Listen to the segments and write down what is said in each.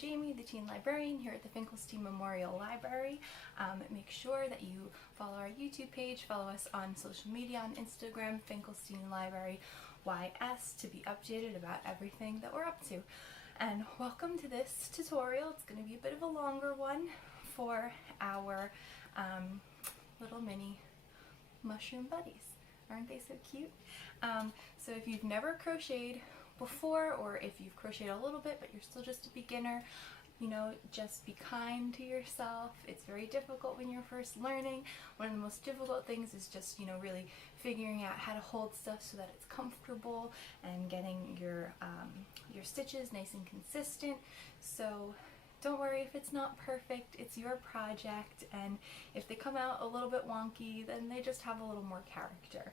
Jamie, the teen librarian here at the Finkelstein Memorial Library. Make sure that you follow our YouTube page, follow us on social media on Instagram, Finkelstein Library YS, to be updated about everything that we're up to. And welcome to this tutorial. It's going to be a bit of a longer one for our little mini mushroom buddies. Aren't they so cute? So if you've never crocheted before, or if you've crocheted a little bit but you're still just a beginner, you know, just be kind to yourself. It's very difficult when you're first learning. One of the most difficult things is just, you know, really figuring out how to hold stuff so that it's comfortable and getting your stitches nice and consistent. So don't worry if it's not perfect, it's your project, and if they come out a little bit wonky, then they just have a little more character.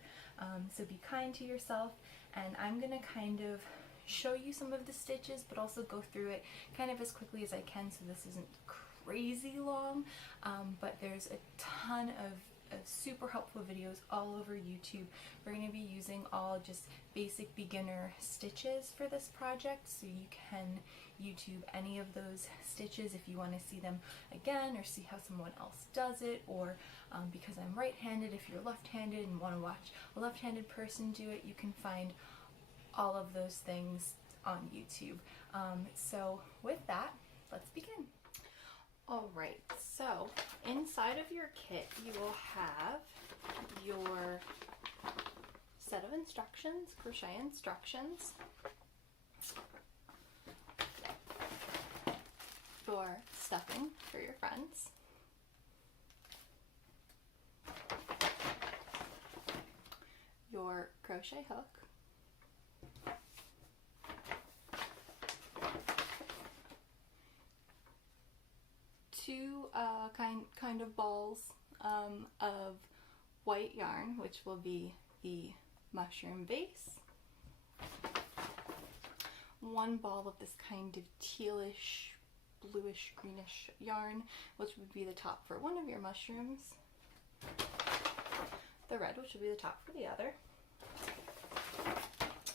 So be kind to yourself, and I'm going to kind of show you some of the stitches, but also go through it kind of as quickly as I can so this isn't crazy long, but there's a ton of super helpful videos all over YouTube. We're going to be using all just basic beginner stitches for this project, so you can YouTube any of those stitches if you want to see them again or see how someone else does it, or because I'm right-handed, if you're left-handed and want to watch a left-handed person do it, you can find all of those things on YouTube. So with that, let's begin. Alright, so inside of your kit you will have your set of instructions, crochet instructions, your stuffing for your friends, your crochet hook, two kind of balls of white yarn, which will be the mushroom base, one ball of this kind of tealish, bluish, greenish yarn, which would be the top for one of your mushrooms, the red, which would be the top for the other,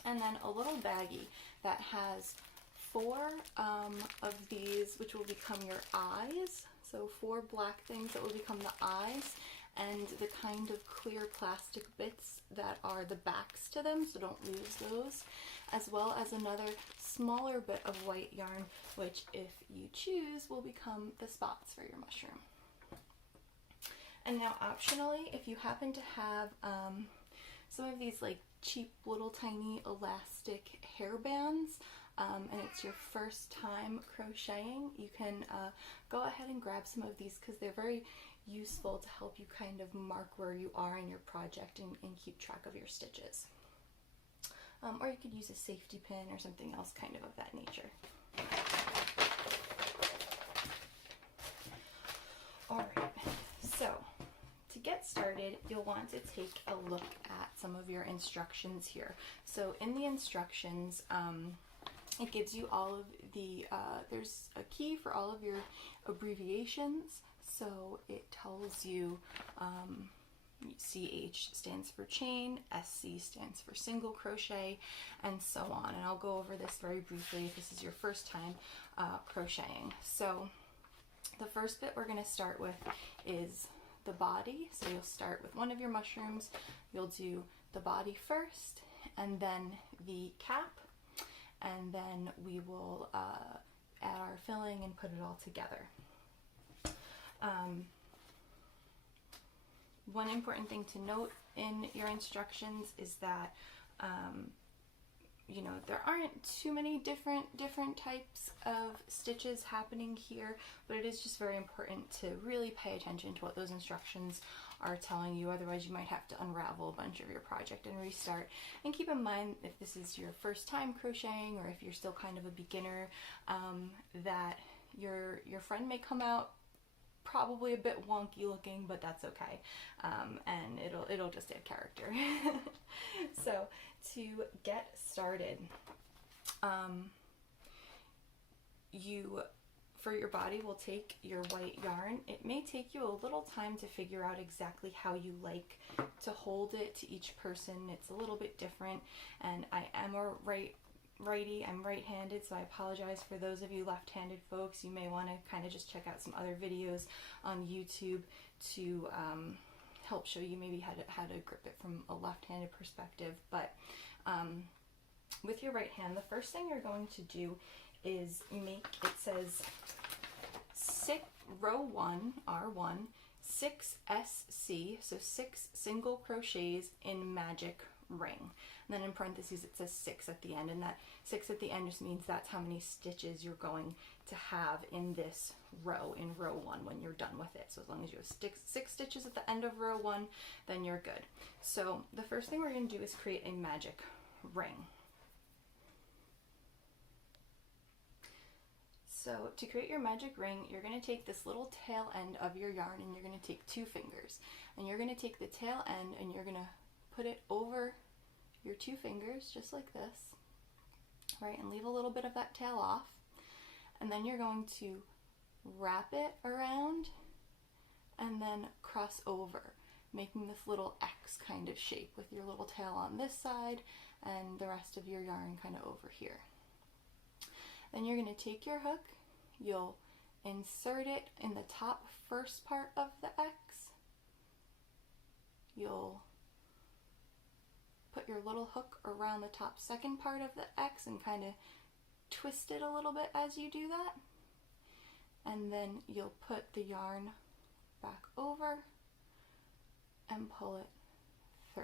and then a little baggie that has four of these, which will become your eyes. So 4 black things that will become the eyes, and the kind of clear plastic bits that are the backs to them, so don't lose those, as well as another smaller bit of white yarn, which if you choose will become the spots for your mushroom. And now optionally, if you happen to have some of these like cheap little tiny elastic hair bands, and it's your first time crocheting, you can go ahead and grab some of these because they're very useful to help you kind of mark where you are in your project and keep track of your stitches. Or you could use a safety pin or something else kind of that nature. Alright, so to get started, you'll want to take a look at some of your instructions here. So in the instructions, it gives you all of the, there's a key for all of your abbreviations. So it tells you CH stands for chain, SC stands for single crochet, and so on. And I'll go over this very briefly if this is your first time crocheting. So the first bit we're going to start with is the body. So you'll start with one of your mushrooms, you'll do the body first, and then the cap, and then we will add our filling and put it all together. One important thing to note in your instructions is that you know, there aren't too many different types of stitches happening here, but it is just very important to really pay attention to what those instructions are telling you. Otherwise you might have to unravel a bunch of your project and restart. And keep in mind, if this is your first time crocheting, or if you're still kind of a beginner, that your friend may come out probably a bit wonky looking, but that's okay, and it'll just add character. So to get started, you, for your body, will take your white yarn. It may take you a little time to figure out exactly how you like to hold it. To each person it's a little bit different, and I am a righty, I'm right-handed, so I apologize for those of you left-handed folks. You may want to kind of just check out some other videos on YouTube to help show you maybe how to grip it from a left-handed perspective. But with your right hand, the first thing you're going to do is make, it says row 1, R1, 6 SC, so 6 single crochets in magic ring. And then in parentheses it says 6 at the end, and that 6 at the end just means that's how many stitches you're going to have in this row, in row 1 when you're done with it. So as long as you have 6 stitches at the end of row 1, then you're good. So the first thing we're going to do is create a magic ring. So to create your magic ring, you're going to take this little tail end of your yarn and you're going to take 2 fingers. And you're going to take the tail end and you're going to put it over your 2 fingers, just like this, right? And leave a little bit of that tail off. And then you're going to wrap it around and then cross over, making this little X kind of shape with your little tail on this side and the rest of your yarn kind of over here. Then you're going to take your hook, you'll insert it in the top first part of the X. You'll put your little hook around the top second part of the X and kind of twist it a little bit as you do that. And then you'll put the yarn back over and pull it through.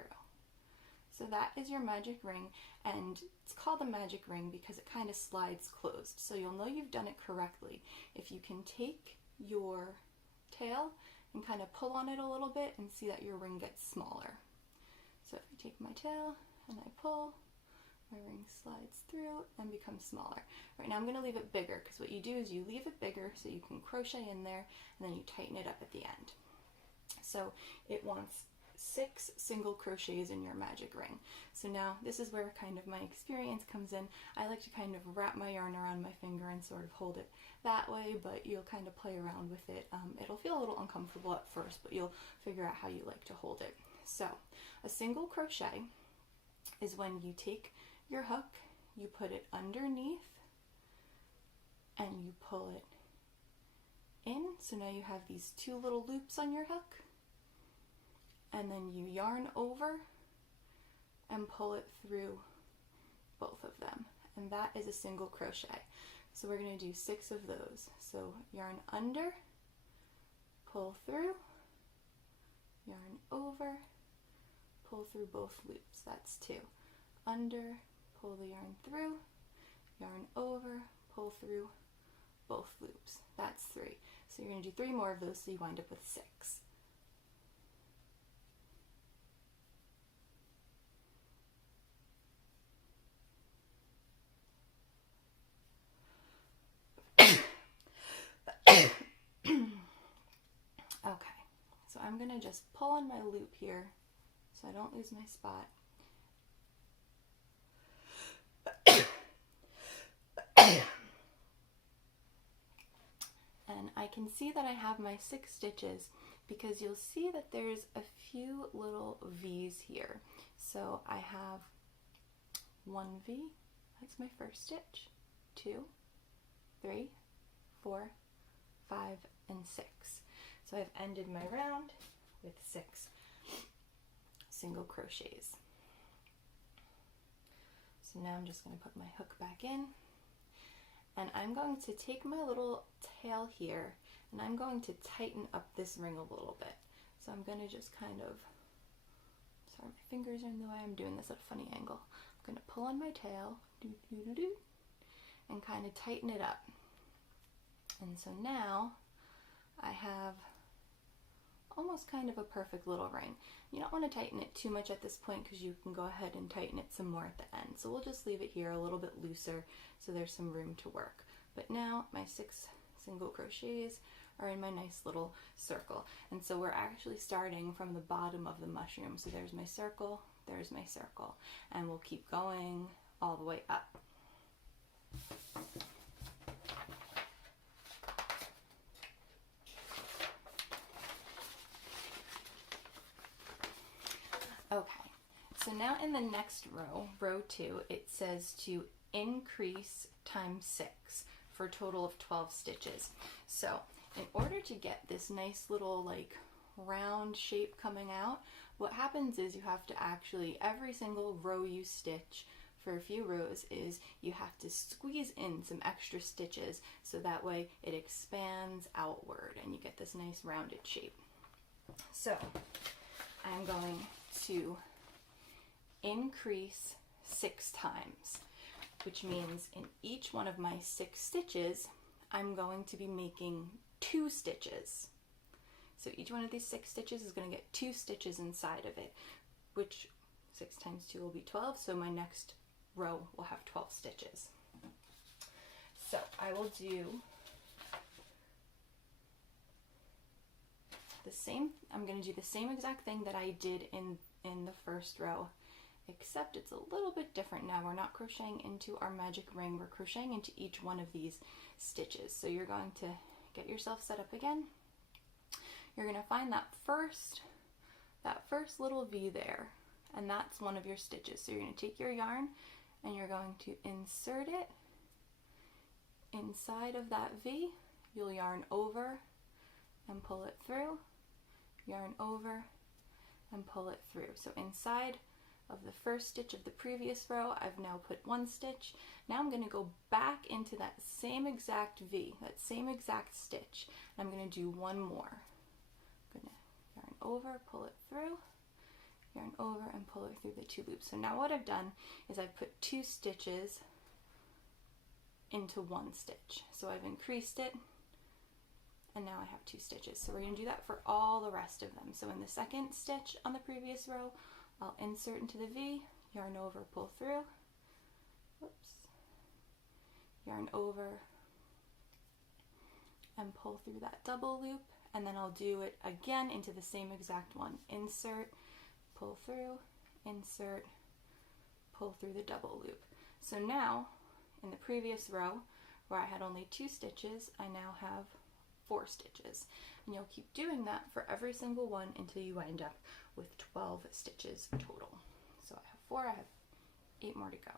So that is your magic ring, and it's called a magic ring because it kind of slides closed. So you'll know you've done it correctly if you can take your tail and kind of pull on it a little bit and see that your ring gets smaller. So if I take my tail and I pull, my ring slides through and becomes smaller. Right now I'm going to leave it bigger because what you do is you leave it bigger so you can crochet in there and then you tighten it up at the end. So it wants 6 single crochets in your magic ring. So now this is where kind of my experience comes in. I like to kind of wrap my yarn around my finger and sort of hold it that way, but you'll kind of play around with it. It'll feel a little uncomfortable at first, but you'll figure out how you like to hold it. So a single crochet is when you take your hook, you put it underneath, and you pull it in. So now you have these 2 little loops on your hook. And then you yarn over and pull it through both of them. And that is a single crochet. So we're going to do 6 of those. So yarn under, pull through, yarn over, pull through both loops. That's 2. Under, pull the yarn through, yarn over, pull through both loops. That's 3. So you're going to do 3 more of those so you wind up with 6. Okay, so I'm going to just pull on my loop here so I don't lose my spot. And I can see that I have my 6 stitches because you'll see that there's a few little V's here. So I have 1 V, that's my first stitch, 2, 3, 4, 5, and 6. So I've ended my round with 6 single crochets. So now I'm just going to put my hook back in, and I'm going to take my little tail here and I'm going to tighten up this ring a little bit. So I'm going to just kind of, sorry, my fingers are in the way, I'm doing this at a funny angle. I'm going to pull on my tail, and kind of tighten it up. And so now I have almost kind of a perfect little ring. You don't want to tighten it too much at this point because you can go ahead and tighten it some more at the end. So we'll just leave it here a little bit looser so there's some room to work. But now my 6 single crochets are in my nice little circle. And so we're actually starting from the bottom of the mushroom. So there's my circle, and we'll keep going all the way up. Okay, so now in the next row, row 2, it says to increase times 6 for a total of 12 stitches. So in order to get this nice little like round shape coming out, what happens is you have to actually, every single row you stitch for a few rows, is you have to squeeze in some extra stitches so that way it expands outward and you get this nice rounded shape. So I'm going to increase 6 times, which means in each one of my 6 stitches I'm going to be making 2 stitches. So each one of these 6 stitches is going to get 2 stitches inside of it, which 6 times 2 will be 12, so my next row will have 12 stitches. So I will do the same, I'm going to do the same exact thing that I did in the first row, except it's a little bit different now. We're not crocheting into our magic ring, we're crocheting into each one of these stitches. So you're going to get yourself set up again. You're going to find that first little V there, and that's one of your stitches. So you're going to take your yarn and you're going to insert it inside of that V. You'll yarn over and pull it through, yarn over and pull it through. So inside of the first stitch of the previous row, I've now put 1 stitch. Now I'm going to go back into that same exact V, that same exact stitch, and I'm going to do one more. I'm going to yarn over, pull it through, yarn over and pull it through the 2 loops. So now what I've done is I've put 2 stitches into 1 stitch. So I've increased it, and now I have 2 stitches. So we're going to do that for all the rest of them. So in the second stitch on the previous row, I'll insert into the V, yarn over, pull through, whoops, yarn over and pull through that double loop, and then I'll do it again into the same exact one. Insert, pull through, insert, pull through the double loop. So now, in the previous row, where I had only 2 stitches, I now have 4 stitches. And you'll keep doing that for every single one until you wind up with 12 stitches total. So I have 4, I have 8 more to go.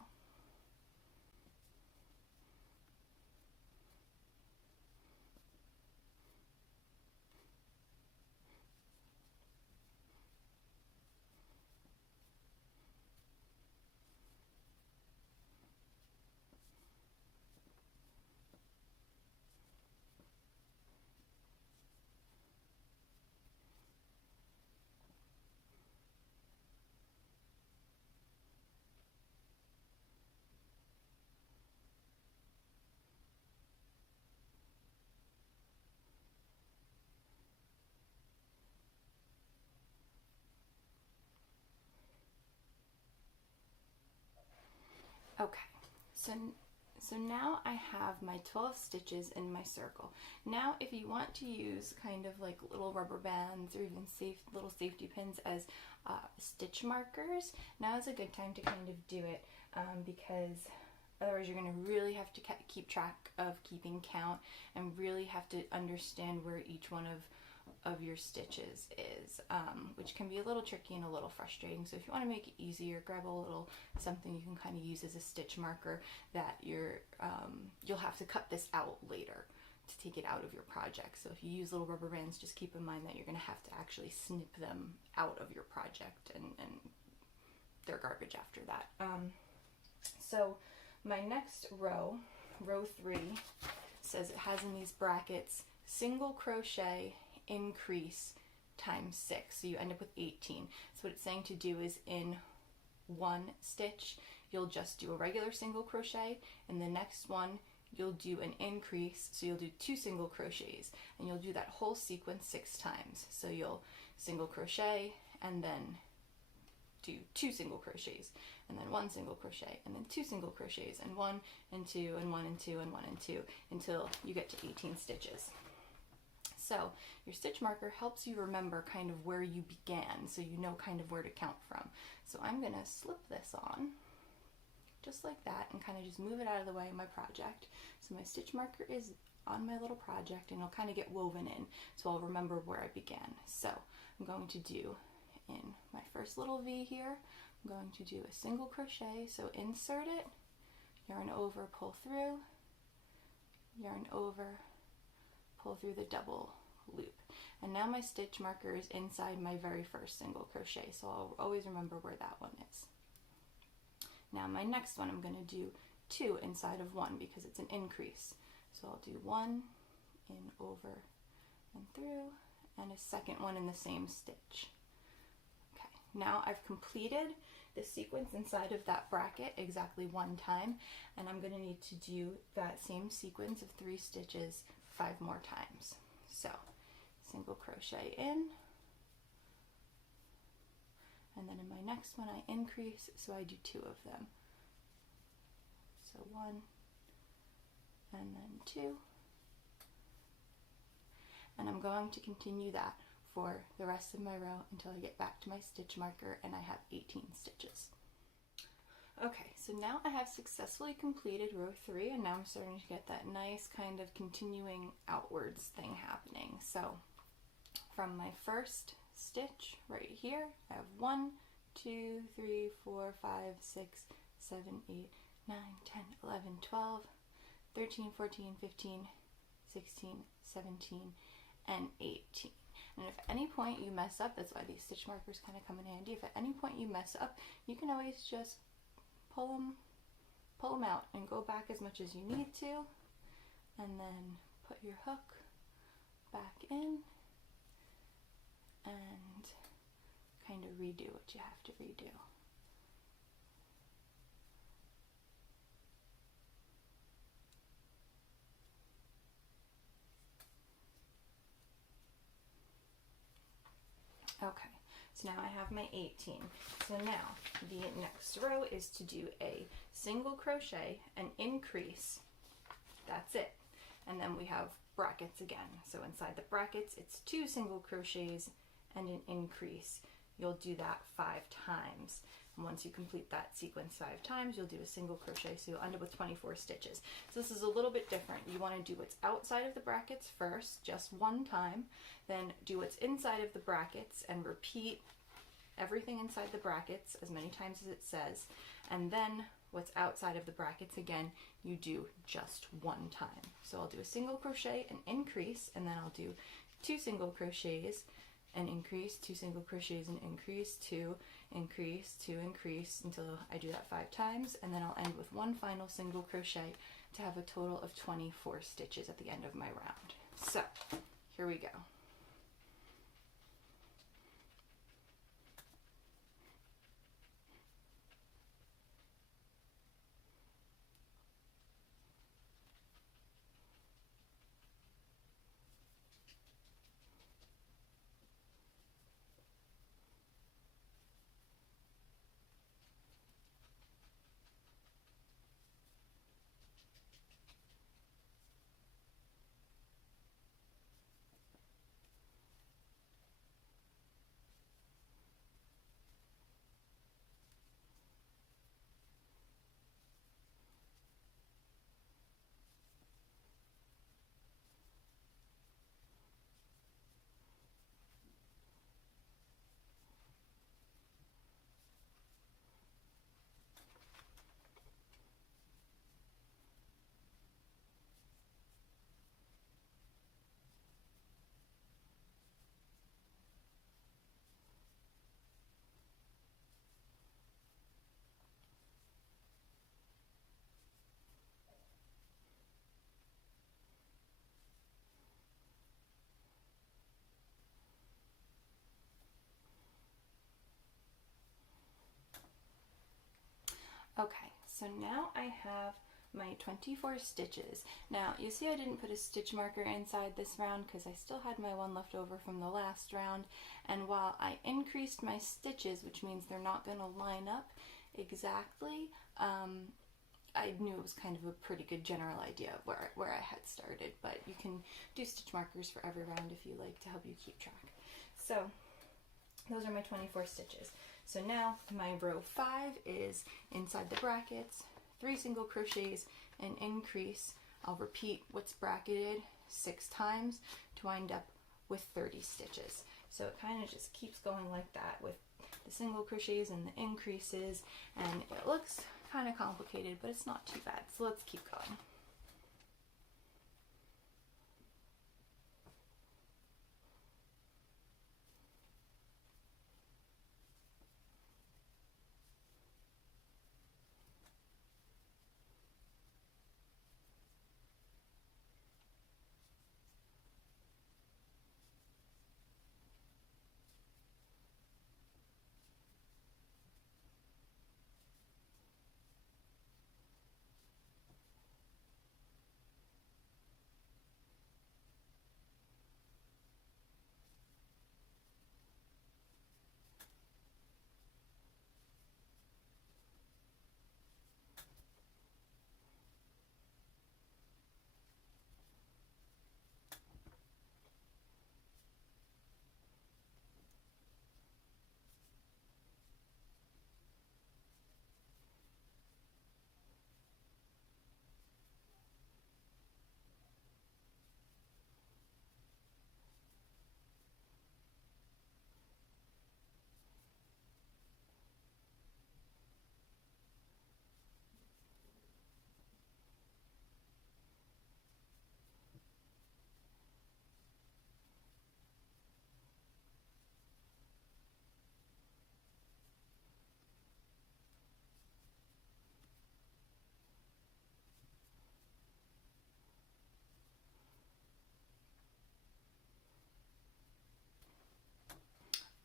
Okay, so now I have my 12 stitches in my circle. Now if you want to use kind of like little rubber bands or even little safety pins as stitch markers, now is a good time to kind of do it because otherwise you're going to really have to keep track of keeping count and really have to understand where each one of your stitches is, which can be a little tricky and a little frustrating. So if you want to make it easier, grab a little something you can kind of use as a stitch marker that you'll have to cut this out later to take it out of your project. So if you use little rubber bands, just keep in mind that you're going to have to actually snip them out of your project, and they're garbage after that. So my next row, row 3, says it has in these brackets single crochet increase times 6, so you end up with 18. So what it's saying to do is in 1 stitch you'll just do a regular single crochet, and the next one you'll do an increase, so you'll do 2 single crochets, and you'll do that whole sequence 6 times. So you'll single crochet and then do 2 single crochets, and then 1 single crochet, and then 2 single crochets, and 1 and 2 and 1 and 2 and 1 and 2 until you get to 18 stitches. So your stitch marker helps you remember kind of where you began, so you know kind of where to count from. So I'm going to slip this on just like that and kind of just move it out of the way of my project. So my stitch marker is on my little project and it'll kind of get woven in, so I'll remember where I began. So I'm going to do in my first little V here, I'm going to do a single crochet, so insert it, yarn over, pull through, yarn over, pull through the double loop. And now my stitch marker is inside my very first single crochet, so I'll always remember where that one is. Now my next one, I'm going to do 2 inside of 1 because it's an increase. So I'll do 1 in, over, and through, and a second one in the same stitch. Okay, now I've completed the sequence inside of that bracket exactly 1 time, and I'm going to need to do that same sequence of 3 stitches 5 more times. So single crochet in, and then in my next one I increase, so I do 2 of them. So 1 and then 2, and I'm going to continue that for the rest of my row until I get back to my stitch marker and I have 18 stitches. Okay, so now I have successfully completed row 3, and now I'm starting to get that nice kind of continuing outwards thing happening. So from my first stitch right here, I have 1, 2, 3, 4, 5, 6, 7, 8, 9, 10, 11, 12, 13, 14, 15, 16, 17, and 18. And if at any point you mess up, that's why these stitch markers kind of come in handy. If at any point you mess up, you can always just pull them out and go back as much as you need to, and then put your hook back in and kind of redo what you have to redo. Okay, so now I have my 18. So now the next row is to do a single crochet, an increase, that's it. And then we have brackets again. So inside the brackets, it's 2 single crochets and an increase. You'll do that 5 times. And once you complete that sequence 5 times, you'll do a single crochet, so you'll end up with 24 stitches. So this is a little bit different. You want to do what's outside of the brackets first, just 1 time, then do what's inside of the brackets and repeat everything inside the brackets as many times as it says, and then what's outside of the brackets again, you do just 1 time. So I'll do a single crochet, an increase, and then I'll do 2 single crochets, an increase, 2 single crochets, an increase, 2, increase, 2, increase, until I do that 5 times, and then I'll end with 1 final single crochet to have a total of 24 stitches at the end of my round. So here we go. Okay, so now I have my 24 stitches. Now you see I didn't put a stitch marker inside this round because I still had my one left over from the last round, and while I increased my stitches, which means they're not going to line up exactly, I knew it was kind of a pretty good general idea of where I had started, but you can do stitch markers for every round if you like to help you keep track. So those are my 24 stitches. So now my row 5 is inside the brackets, 3 single crochets, an increase. I'll repeat what's bracketed 6 times to wind up with 30 stitches. So it kind of just keeps going like that with the single crochets and the increases, and it looks kind of complicated, but it's not too bad. So let's keep going.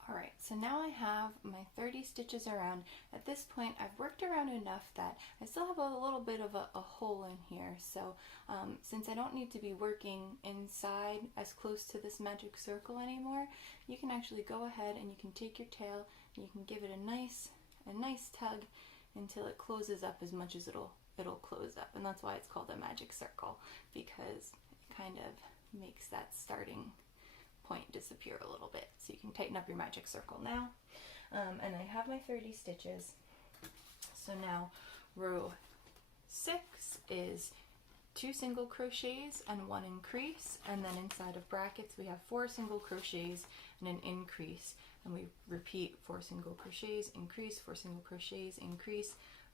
Alright, so now I have my 30 stitches around. At this point, I've worked around enough that I still have a little bit of a hole in here. So since I don't need to be working inside as close to this magic circle anymore, you can actually go ahead and you can take your tail and you can give it a nice tug until it closes up as much as it'll close up. And that's why it's called a magic circle, because it kind of makes that starting point disappear a little bit. So you can tighten up your magic circle now. And I have my 30 stitches. So now row 6 is 2 single crochets and 1 increase, and then inside of brackets we have 4 single crochets and an increase, and we repeat 4 single crochets, increase, 4 single crochets, increase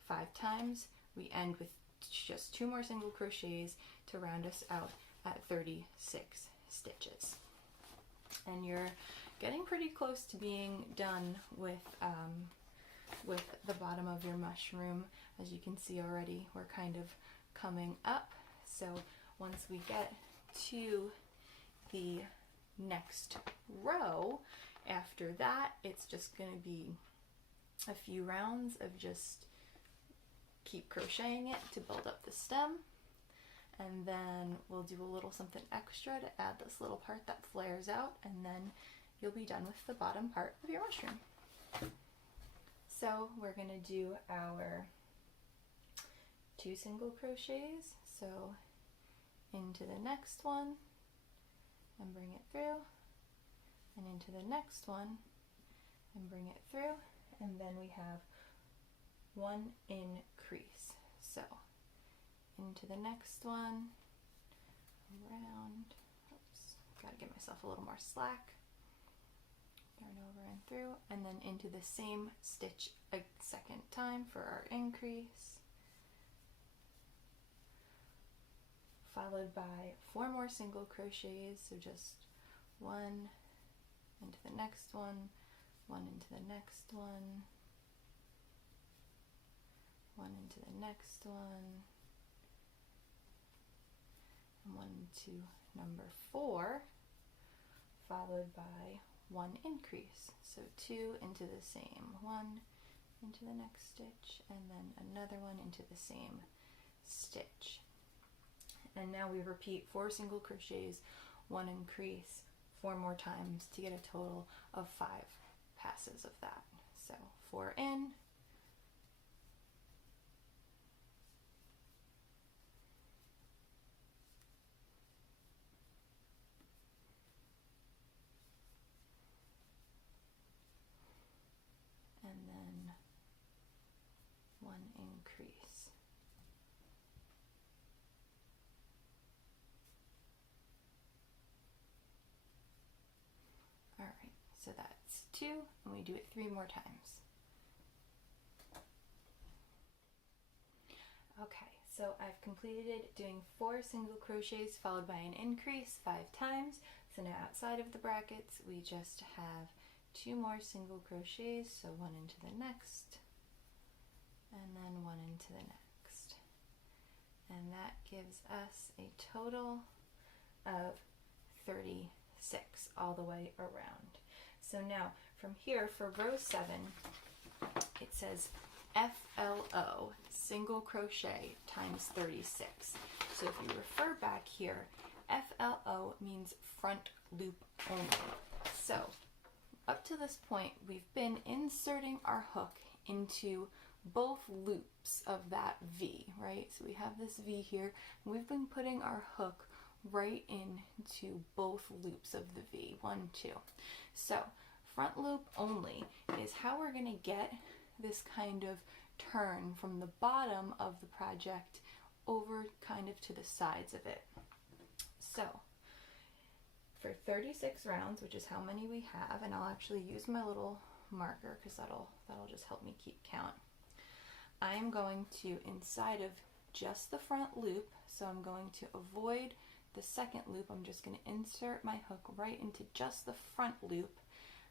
5 times. We end with just 2 more single crochets to round us out at 36 stitches. And you're getting pretty close to being done with the bottom of your mushroom. As you can see already, we're kind of coming up. So once we get to the next row, after that, it's just going to be a few rounds of just keep crocheting it to build up the stem. And then we'll do a little something extra to add this little part that flares out, and then you'll be done with the bottom part of your mushroom. So we're going to do our 2 single crochets, so into the next one and bring it through, and into the next one and bring it through, and then we have 1 increase. So into the next one, around, oops, gotta give myself a little more slack, yarn over and through, and then into the same stitch a second time for our increase, followed by 4 more single crochets, so just 1 into the next one, 1 into the next one, 1 into the next one, and 1 into number 4, followed by 1 increase. So 2 into the same, 1 into the next stitch, and then another one into the same stitch. And now we repeat 4 single crochets, 1 increase, 4 more times to get a total of 5 passes of that. So 4 in, and then 1 increase. All right, so that's 2, and we do it 3 more times. Okay, so I've completed doing 4 single crochets followed by an increase 5 times. So now outside of the brackets we just have 2 more single crochets, so one into the next and then one into the next, and that gives us a total of 36 all the way around. So now from here for row 7 it says FLO, single crochet times 36. So if you refer back here, FLO means front loop only. So up to this point we've been inserting our hook into both loops of that V, right? So we have this V here, and we've been putting our hook right into both loops of the V, 1, 2. So front loop only is how we're going to get this kind of turn from the bottom of the project over kind of to the sides of it. So for 36 rounds, which is how many we have, and I'll actually use my little marker because that'll just help me keep count. I am going to, inside of just the front loop, so I'm going to avoid the second loop, I'm just going to insert my hook right into just the front loop,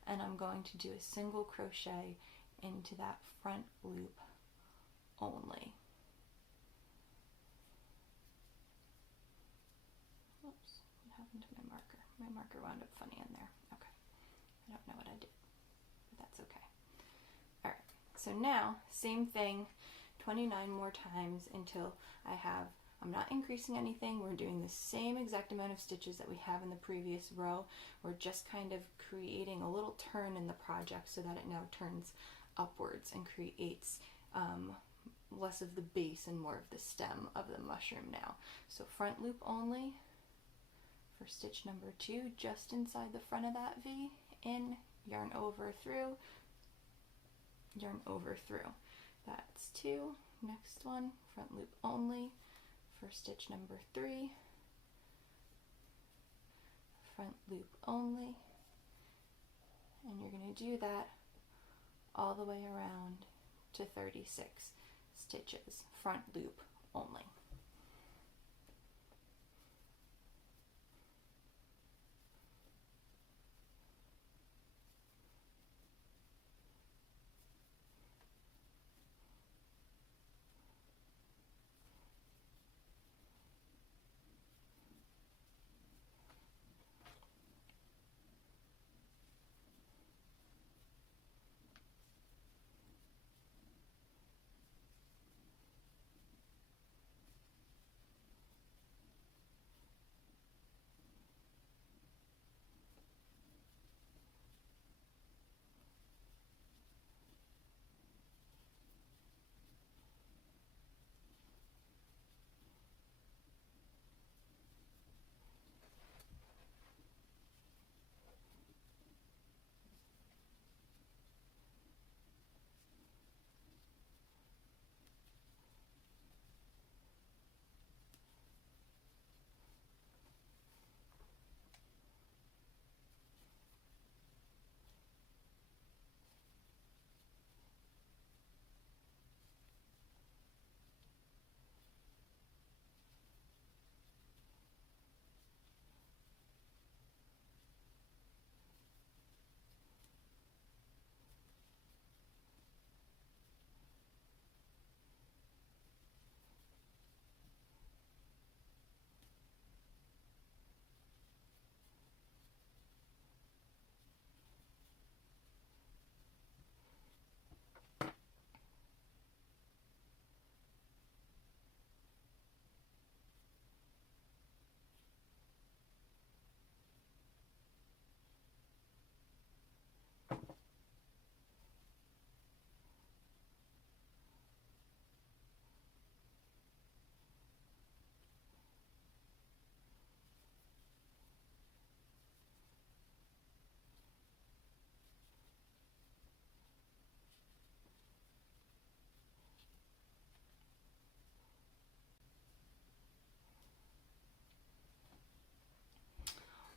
and I'm going to do a single crochet into that front loop only. Oops, what happened to my marker? My marker wound up funny in there. Okay, I don't know what I did, but that's okay. Alright, so now, same thing, 29 more times until I'm not increasing anything, we're doing the same exact amount of stitches that we have in the previous row, we're just kind of creating a little turn in the project so that it now turns upwards and creates less of the base and more of the stem of the mushroom now. So front loop only for stitch number 2, just inside the front of that V, in, yarn over through, yarn over through. That's 2. Next one, front loop only for stitch number 3, front loop only, and you're going to do that all the way around to 36 stitches, front loop only.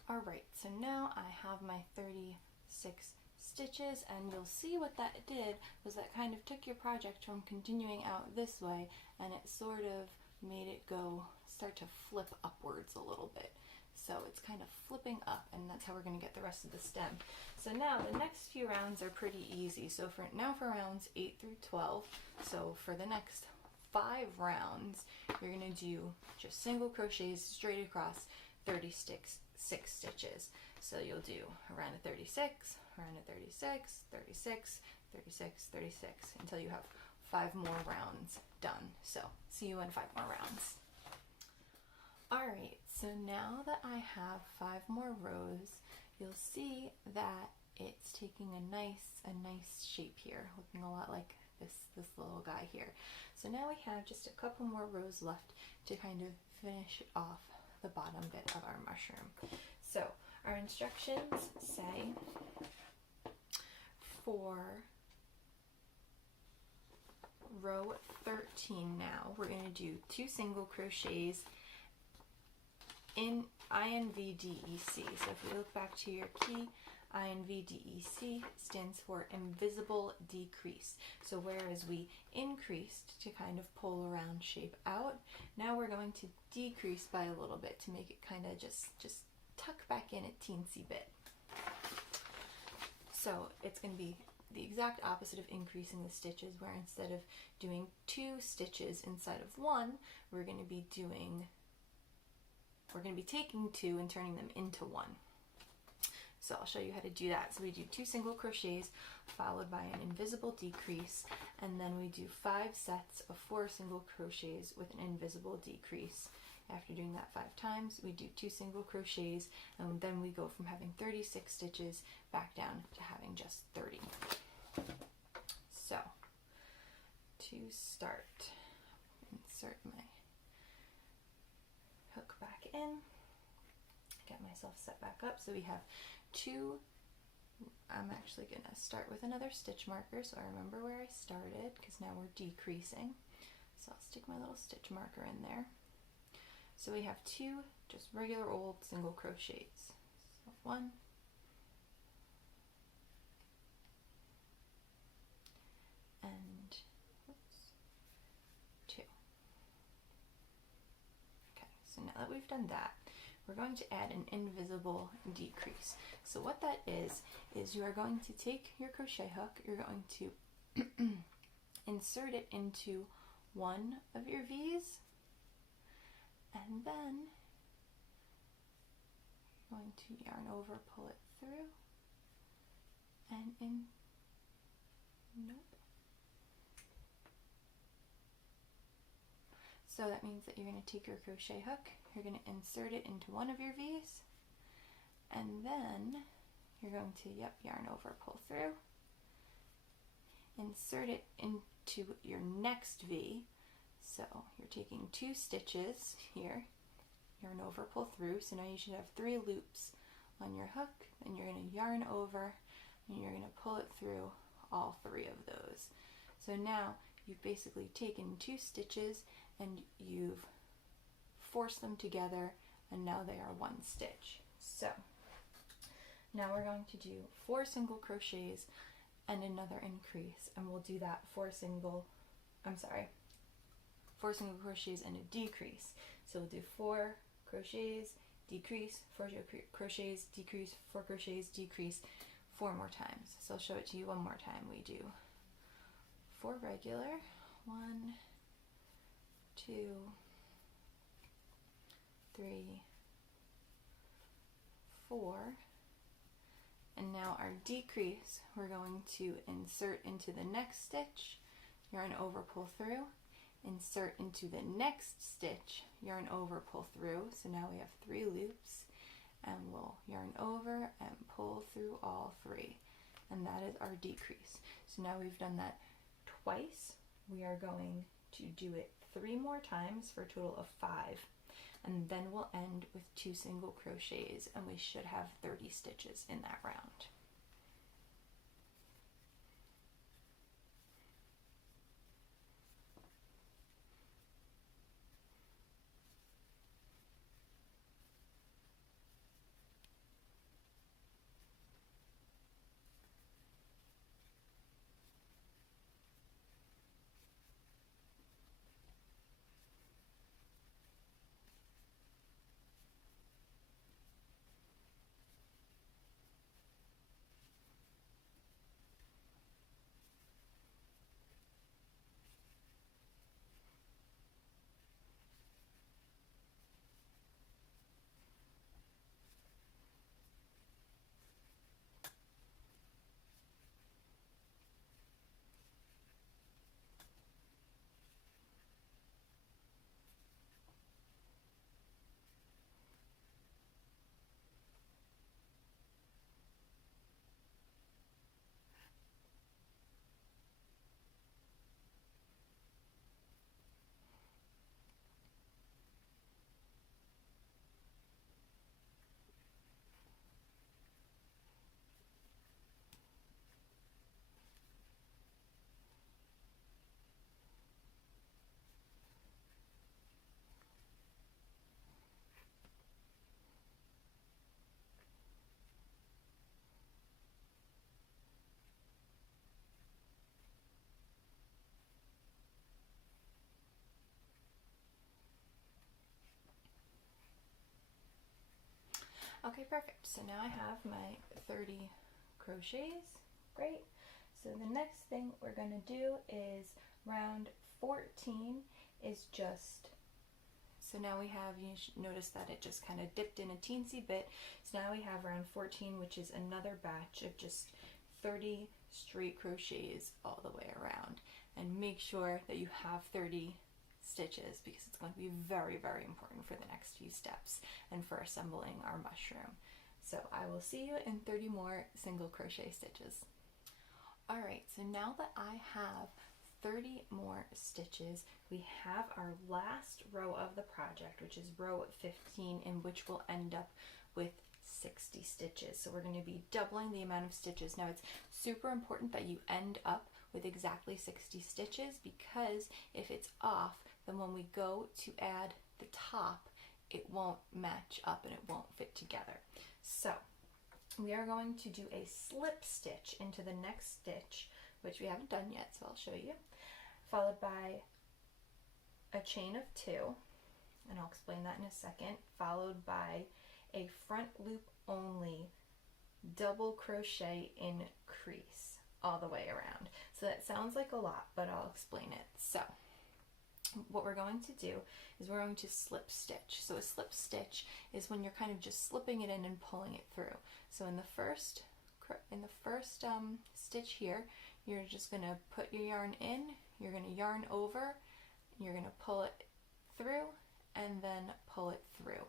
Alright, so now I have my 36 stitches, and you'll see what that did was that kind of took your project from continuing out this way, and it sort of made it start to flip upwards a little bit. So it's kind of flipping up, and that's how we're going to get the rest of the stem. So now the next few rounds are pretty easy. So for rounds 8 through 12, so for the next 5 rounds, you're going to do just single crochets straight across 36 stitches. So you'll do a round of 36, a round of 36, 36, 36, 36 until you have 5 more rounds done. So see you in 5 more rounds. Alright, so now that I have 5 more rows, you'll see that it's taking a nice shape here, looking a lot like this little guy here. So now we have just a couple more rows left to kind of finish off the bottom bit of our mushroom. So our instructions say for row 13 now, we're going to do 2 single crochets in INVDEC. So if you look back to your key, INVDEC stands for invisible decrease. So whereas we increased to kind of pull around shape out, now we're going to decrease by a little bit to make it kind of just tuck back in a teensy bit. So it's going to be the exact opposite of increasing the stitches, where instead of doing 2 stitches inside of 1, we're going to be taking 2 and turning them into 1. So I'll show you how to do that. So we do 2 single crochets followed by an invisible decrease, and then we do 5 sets of 4 single crochets with an invisible decrease. After doing that 5 times, we do 2 single crochets, and then we go from having 36 stitches back down to having just 30. So to start, insert my hook back in, get myself set back up. So we have 2, I'm actually going to start with another stitch marker so I remember where I started, because now we're decreasing. So I'll stick my little stitch marker in there. So we have 2 just regular old single crochets. So 1, and 2. Okay, so now that we've done that, we're going to add an invisible decrease. So what that is you are going to take your crochet hook, you're going to insert it into one of your V's, and then you're going to yarn over, pull it through, and nope. So that means that you're going to take your crochet hook, you're going to insert it into one of your V's, and then you're going to, yarn over, pull through, insert it into your next V. So you're taking 2 stitches here, yarn over, pull through, so now you should have 3 loops on your hook, and you're going to yarn over, and you're going to pull it through all 3 of those. So now you've basically taken 2 stitches and you've forced them together, and now they are 1 stitch. So now we're going to do 4 single crochets and another increase, and we'll do that 4 single crochets and a decrease. So we'll do 4 crochets, decrease, 4 crochets, decrease, 4 crochets, decrease 4 more times. So I'll show it to you one more time. We do 4 regular, 1, 2, 3, 4, and now our decrease, we're going to insert into the next stitch, yarn over, pull through, insert into the next stitch, yarn over, pull through. So now we have 3 loops, and we'll yarn over and pull through all 3, and that is our decrease. So now we've done that twice. We are going to do it 3 more times for a total of 5, and then we'll end with 2 single crochets, and we should have 30 stitches in that round. Okay, perfect. So now I have my 30 crochets. Great. So the next thing we're going to do is round 14 is just, so now we have, you should notice that it just kind of dipped in a teensy bit. So now we have round 14, which is another batch of just 30 straight crochets all the way around. And make sure that you have 30 stitches because it's going to be very, very important for the next few steps and for assembling our mushroom. So I will see you in 30 more single crochet stitches. Alright, so now that I have 30 more stitches, we have our last row of the project, which is row 15, in which we'll end up with 60 stitches. So we're going to be doubling the amount of stitches. Now it's super important that you end up with exactly 60 stitches, because if it's off, then when we go to add the top, it won't match up and it won't fit together. So we are going to do a slip stitch into the next stitch, which we haven't done yet, so I'll show you, followed by a chain of 2, and I'll explain that in a second, followed by a front loop only double crochet increase all the way around. So that sounds like a lot, but I'll explain it. So what we're going to do is we're going to slip stitch. So a slip stitch is when you're kind of just slipping it in and pulling it through. So in the first stitch here, you're just going to put your yarn in, you're going to yarn over, you're going to pull it through, and then pull it through.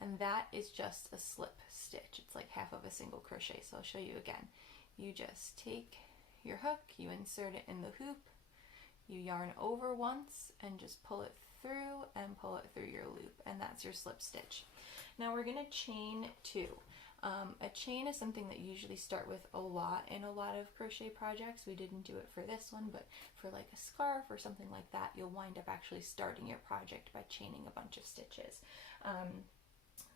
And that is just a slip stitch. It's like half of a single crochet. So I'll show you again. You just take your hook, you insert it in the hoop, you yarn over once and just pull it through and pull it through your loop, and that's your slip stitch. Now we're going to chain 2. A chain is something that you usually start with a lot in a lot of crochet projects. We didn't do it for this one, but for like a scarf or something like that, you'll wind up actually starting your project by chaining a bunch of stitches.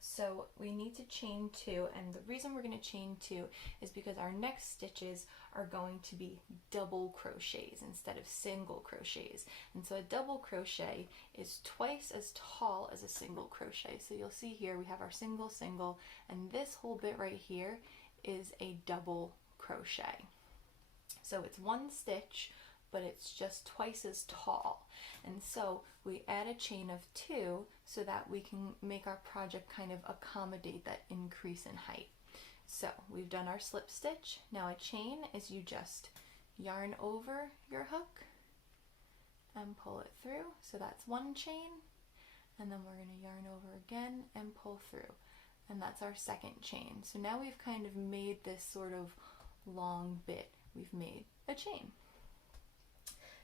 So we need to chain 2, and the reason we're going to chain 2 is because our next stitches are going to be double crochets instead of single crochets. And so a double crochet is twice as tall as a single crochet. So you'll see here we have our single, single, and this whole bit right here is a double crochet. So it's one stitch, but it's just twice as tall. And so we add a chain of 2 so that we can make our project kind of accommodate that increase in height. So we've done our slip stitch. Now a chain is you just yarn over your hook and pull it through. So that's one chain, and then we're going to yarn over again and pull through. And that's our second chain. So now we've kind of made this sort of long bit. We've made a chain.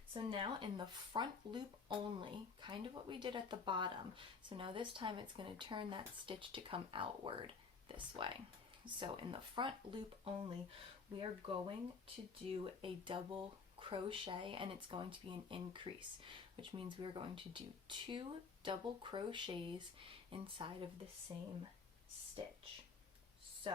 So now in the front loop only, kind of what we did at the bottom. So now this time it's going to turn that stitch to come outward this way. So in the front loop only, we are going to do a double crochet, and it's going to be an increase, which means we're going to do 2 double crochets inside of the same stitch. So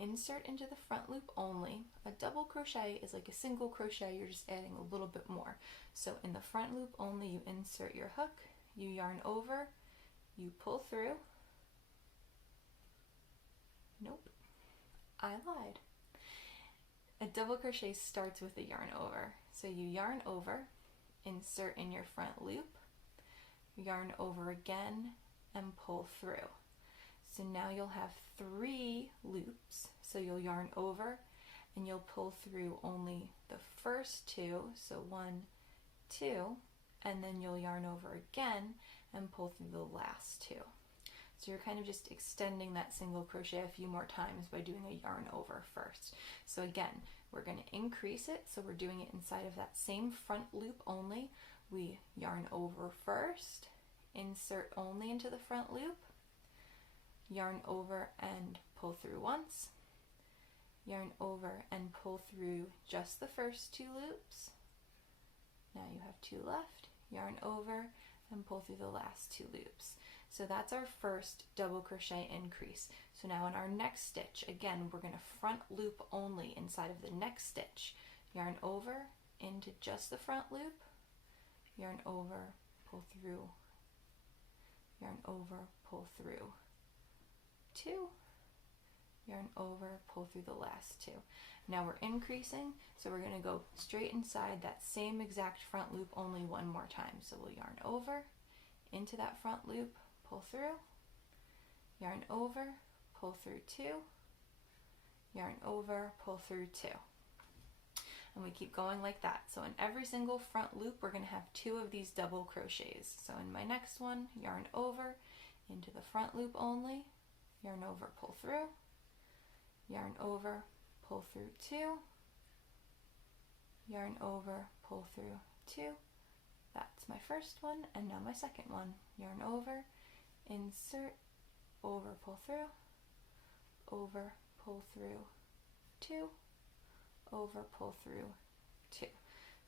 insert into the front loop only. A double crochet is like a single crochet, you're just adding a little bit more. So in the front loop only, you insert your hook, you yarn over, you pull through. Nope, I lied. A double crochet starts with a yarn over. So you yarn over, insert in your front loop, yarn over again, and pull through. So now you'll have 3 loops. So you'll yarn over and you'll pull through only the first 2, so 1, 2, and then you'll yarn over again and pull through the last 2. So you're kind of just extending that single crochet a few more times by doing a yarn over first. So again, we're going to increase it, so we're doing it inside of that same front loop only. We yarn over first, insert only into the front loop, yarn over and pull through once, yarn over and pull through just the first 2 loops. Now you have 2 left, yarn over and pull through the last 2 loops. So that's our first double crochet increase. So now in our next stitch, again, we're going to front loop only inside of the next stitch. Yarn over into just the front loop, yarn over, pull through, yarn over, pull through. 2, yarn over, pull through the last 2. Now we're increasing, so we're going to go straight inside that same exact front loop only one more time. So we'll yarn over into that front loop, pull through, yarn over, pull through 2, yarn over, pull through 2. And we keep going like that. So in every single front loop, we're going to have 2 of these double crochets. So in my next one, yarn over into the front loop only, yarn over, pull through, yarn over, pull through 2, yarn over, pull through 2. That's my first one, and now my second one. Yarn over, insert, over, pull through, over, pull through 2, over, pull through 2.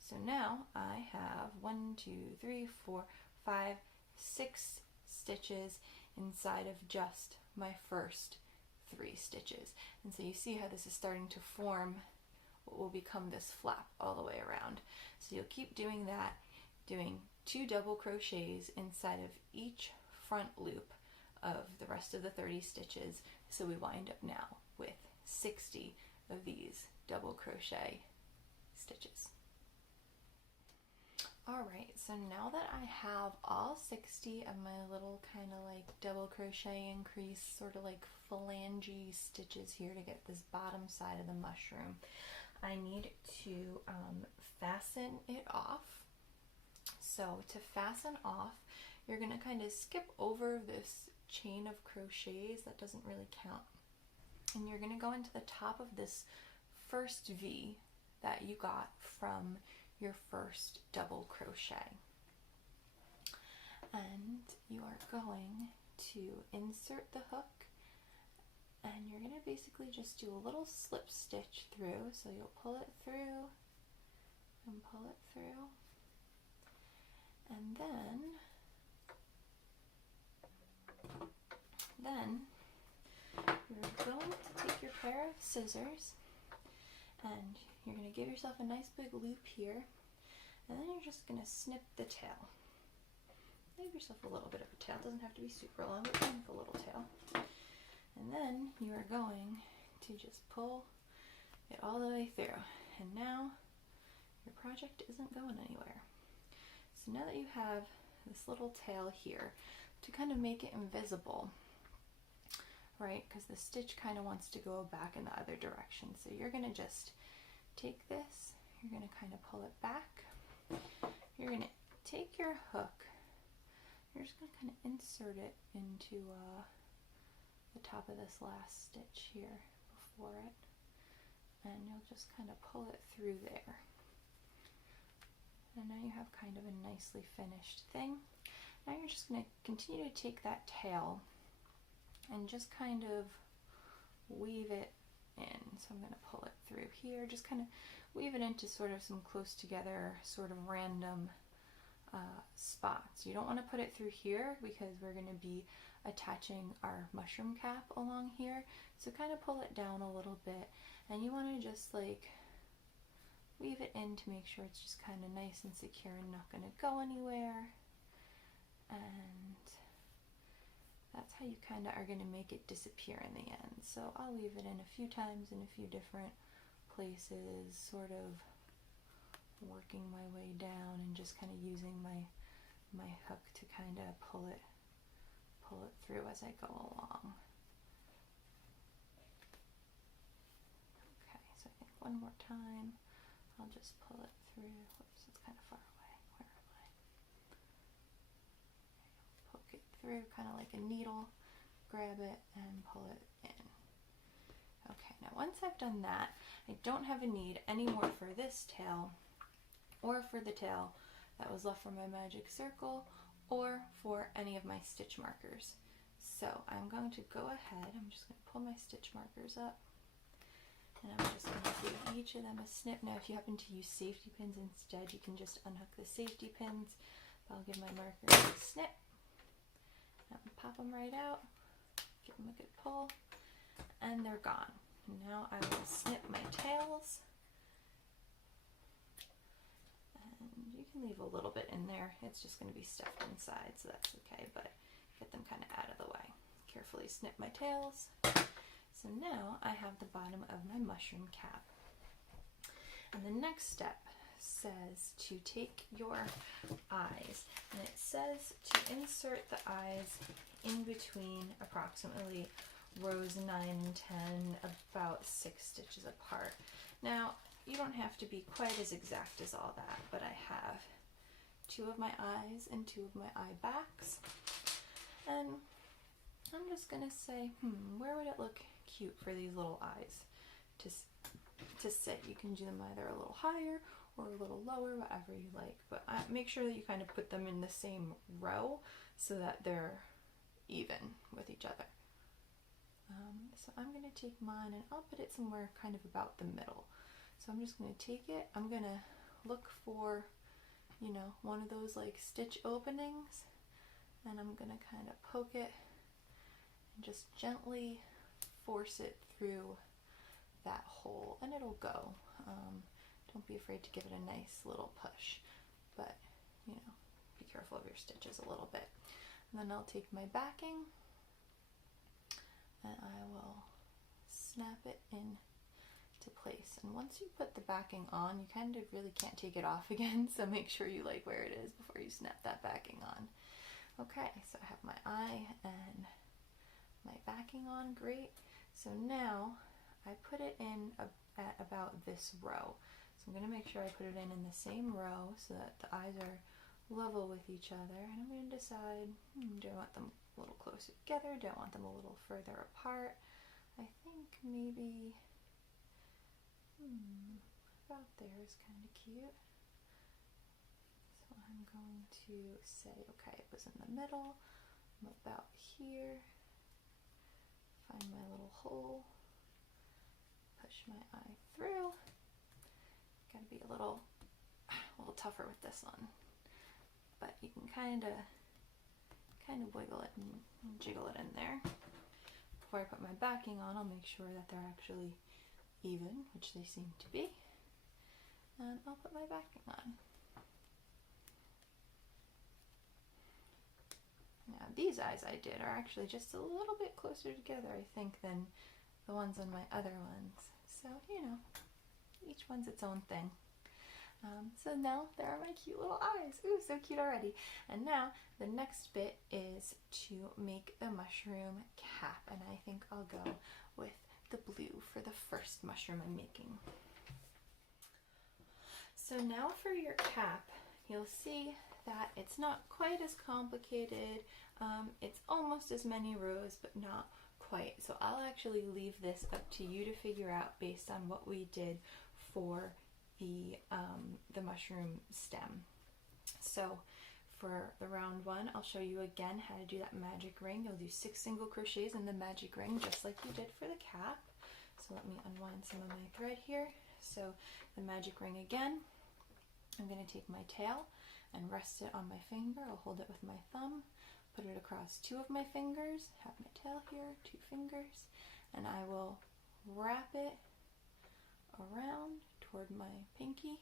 So now I have 1, 2, 3, 4, 5, 6 stitches inside of just my first 3 stitches. And so you see how this is starting to form what will become this flap all the way around. So you'll keep doing that, doing 2 double crochets inside of each front loop of the rest of the 30 stitches. So we wind up now with 60 of these double crochet stitches. Alright, so now that I have all 60 of my little kind of like double crochet increase, sort of like phalange stitches here to get this bottom side of the mushroom, I need to fasten it off. So to fasten off, you're going to kind of skip over this chain of crochets that doesn't really count. And you're going to go into the top of this first V that you got from your first double crochet. And you are going to insert the hook, and you're going to basically just do a little slip stitch through. So you'll pull it through and pull it through, and then you're going to take your pair of scissors and you're going to give yourself a nice big loop here, and then you're just going to snip the tail. Give yourself a little bit of a tail. It doesn't have to be super long, but kind of a little tail. And then you are going to just pull it all the way through. And now your project isn't going anywhere. So now that you have this little tail here, to kind of make it invisible, right, because the stitch kind of wants to go back in the other direction. So you're going to just take this, you're going to kind of pull it back, you're going to take your hook, you're just going to kind of insert it into the top of this last stitch here before it, and you'll just kind of pull it through there. And now you have kind of a nicely finished thing. Now you're just going to continue to take that tail and just kind of weave it in. So I'm going to pull it through here, just kind of weave it into sort of some close together, sort of random spots. You don't want to put it through here because we're going to be attaching our mushroom cap along here. So kind of pull it down a little bit, and you want to just like weave it in to make sure it's just kind of nice and secure and not going to go anywhere. And that's how you kind of are going to make it disappear in the end. So I'll weave it in a few times in a few different places, sort of working my way down and just kind of using my hook to kind of pull it through as I go along. Okay, so I think one more time I'll just pull it through. Whoops, it's kind of far away. Where am I? Poke it through, kind of like a needle, grab it and pull it in. Okay, now once I've done that, I don't have a need anymore for this tail or for the tail that was left from my magic circle or for any of my stitch markers. So I'm going to go ahead, I'm just going to pull my stitch markers up, and I'm just going to give each of them a snip. Now if you happen to use safety pins instead, you can just unhook the safety pins. But I'll give my markers a snip, and pop them right out, give them a good pull, and they're gone. Now I will snip my tails, and you can leave a little bit in there. It's just going to be stuffed inside, so that's okay, but get them kind of out of the way. carefully snip my tails. So now I have the bottom of my mushroom cap. And the next step says to take your eyes, and it says to insert the eyes in between approximately rows 9 and 10, about 6 stitches apart. Now, you don't have to be quite as exact as all that, but I have 2 of my eyes and 2 of my eye backs. And I'm just gonna say, where would it look cute for these little eyes to sit? You can do them either a little higher or a little lower, whatever you like, but make sure that you kind of put them in the same row so that they're even with each other. So I'm going to take mine and I'll put it somewhere kind of about the middle. So I'm just going to take it, I'm going to look for, you know, one of those like stitch openings, and I'm going to kind of poke it and just gently force it through that hole, and it'll go. Don't be afraid to give it a nice little push, but you know, be careful of your stitches a little bit. And then I'll take my backing and I will snap it in to place. And once you put the backing on, you kind of really can't take it off again, so make sure you like where it is before you snap that backing on. Okay, so I have my eye and my backing on, great. So now I put it in at about this row. So I'm going to make sure I put it in the same row so that the eyes are level with each other. And I'm going to decide, do I want them a little closer together? Do I want them a little further apart? I think maybe about there is kind of cute. So I'm going to say, okay, it was in the middle. I'm about here. Find my little hole. Push my eye through. Gotta be a little tougher with this one, but you can kind of wiggle it and jiggle it in there. Before I put my backing on, I'll make sure that they're actually even, which they seem to be, and I'll put my backing on. Now these eyes I did are actually just a little bit closer together, I think, than the ones on my other ones. So, you know, each one's its own thing. So now there are my cute little eyes. Ooh, so cute already. And now the next bit is to make the mushroom cap, and I think I'll go with the blue for the first mushroom I'm making. So now for your cap, you'll see that it's not quite as complicated. It's almost as many rows, but not quite. So I'll actually leave this up to you to figure out based on what we did for the mushroom stem. So for the round 1, I'll show you again how to do that magic ring. You'll do 6 single crochets in the magic ring just like you did for the cap. So let me unwind some of my thread here. So the magic ring again, I'm going to take my tail and rest it on my finger. I'll hold it with my thumb, put it across 2 of my fingers, have my tail here, 2 fingers, and I will wrap it around toward my pinky,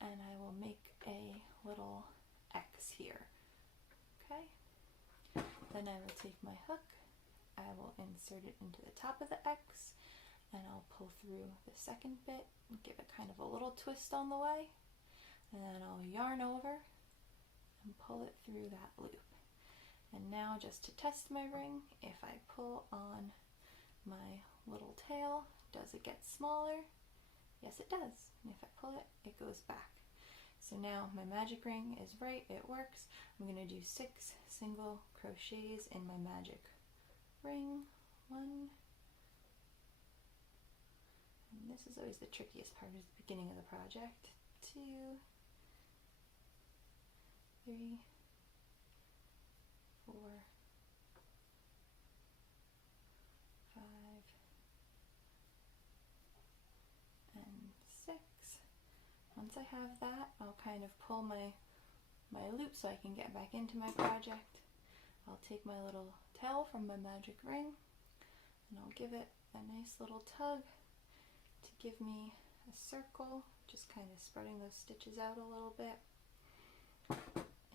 and I will make a little X here. Okay, then I will take my hook, I will insert it into the top of the X, and I'll pull through the second bit and give it kind of a little twist on the way, and then I'll yarn over and pull it through that loop. And now, just to test my ring, if I pull on my little tail, does it get smaller? Yes, it does. And if I pull it, it goes back. So now my magic ring is right, it works. I'm going to do 6 single crochets in my magic ring. 1, and this is always the trickiest part, is the beginning of the project. 2, 3, 4, 5, and 6. Once I have that, I'll kind of pull my loop so I can get back into my project. I'll take my little tail from my magic ring and I'll give it a nice little tug to give me a circle, just kind of spreading those stitches out a little bit.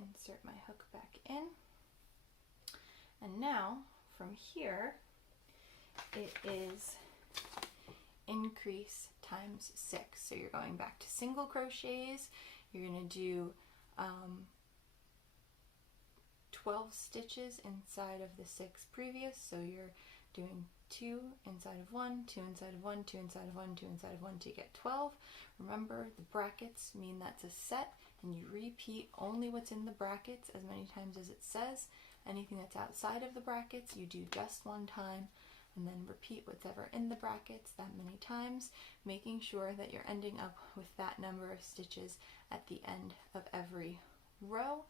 Insert my hook back in, And now from here, it is increase times 6. So you're going back to single crochets. You're going to do 12 stitches inside of the 6 previous. So you're doing 2 inside of 1, 2 inside of 1, 2 inside of 1, 2 inside of 1 to get 12. Remember, the brackets mean that's a set, and you repeat only what's in the brackets as many times as it says. Anything that's outside of the brackets you do just one time, and then repeat whatever in the brackets that many times, making sure that you're ending up with that number of stitches at the end of every row.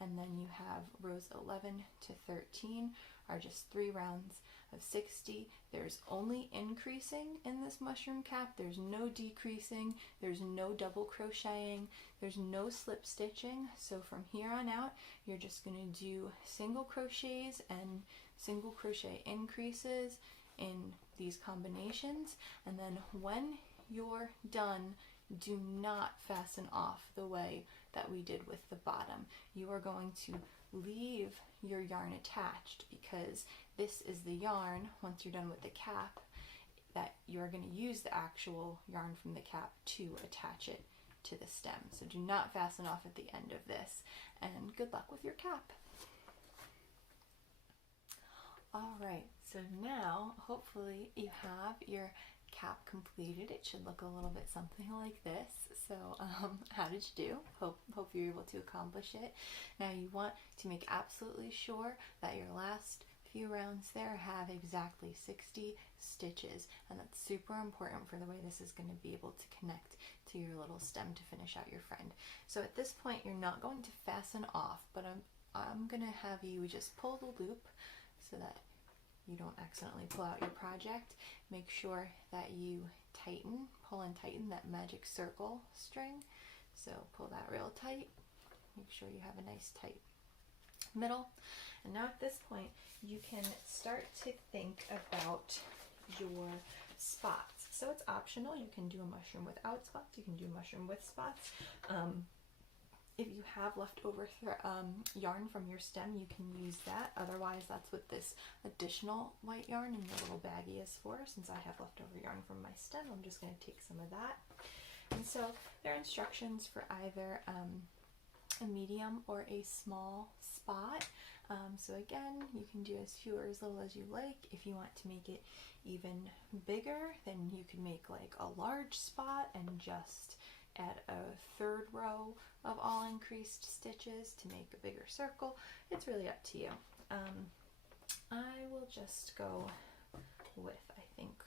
And then you have rows 11 to 13 are just 3 rounds of 60. There's only increasing in this mushroom cap. There's no decreasing. There's no double crocheting. There's no slip stitching. So from here on out, you're just going to do single crochets and single crochet increases in these combinations. And then when you're done, do not fasten off the way that we did with the bottom. You are going to leave your yarn attached, because this is the yarn, once you're done with the cap, that you're going to use the actual yarn from the cap to attach it to the stem. So do not fasten off at the end of this, and good luck with your cap. Alright, so now hopefully you have your cap completed. It should look a little bit something like this. So how did you do? Hope you're able to accomplish it. Now you want to make absolutely sure that your last few rounds there have exactly 60 stitches, and that's super important for the way this is going to be able to connect to your little stem to finish out your friend. So at this point you're not going to fasten off, but I'm going to have you just pull the loop so that you don't accidentally pull out your project. Make sure that you pull and tighten that magic circle string. So pull that real tight. Make sure you have a nice tight middle. And now at this point, you can start to think about your spots. So it's optional. You can do a mushroom without spots. You can do a mushroom with spots. If you have leftover yarn from your stem, you can use that. Otherwise, that's what this additional white yarn in your little baggie is for. Since I have leftover yarn from my stem, I'm just going to take some of that. And so there are instructions for either a medium or a small spot. So again, you can do as few or as little as you like. If you want to make it even bigger, then you can make like a large spot and just add a 3rd row of all increased stitches to make a bigger circle. It's really up to you. I will just go with, I think,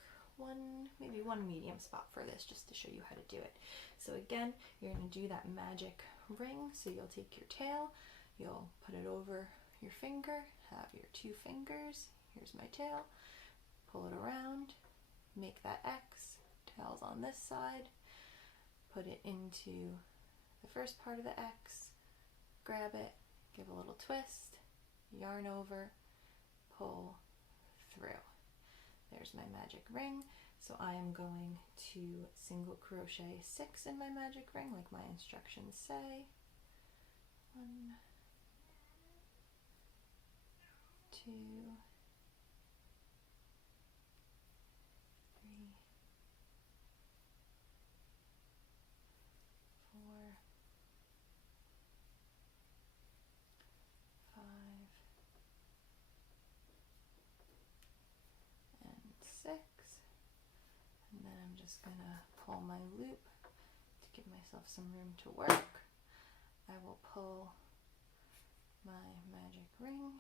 maybe one medium spot for this, just to show you how to do it. So again, you're going to do that magic ring. So you'll take your tail, you'll put it over your finger, have your 2 fingers, here's my tail, pull it around, make that X, tail's on this side, put it into the first part of the X, grab it, give a little twist, yarn over, pull through. There's my magic ring. So I am going to single crochet 6 in my magic ring, like my instructions say. 1, 2, 3, 4, 5, and 6. And then I'm just going to pull my loop to give myself some room to work. I will pull my magic ring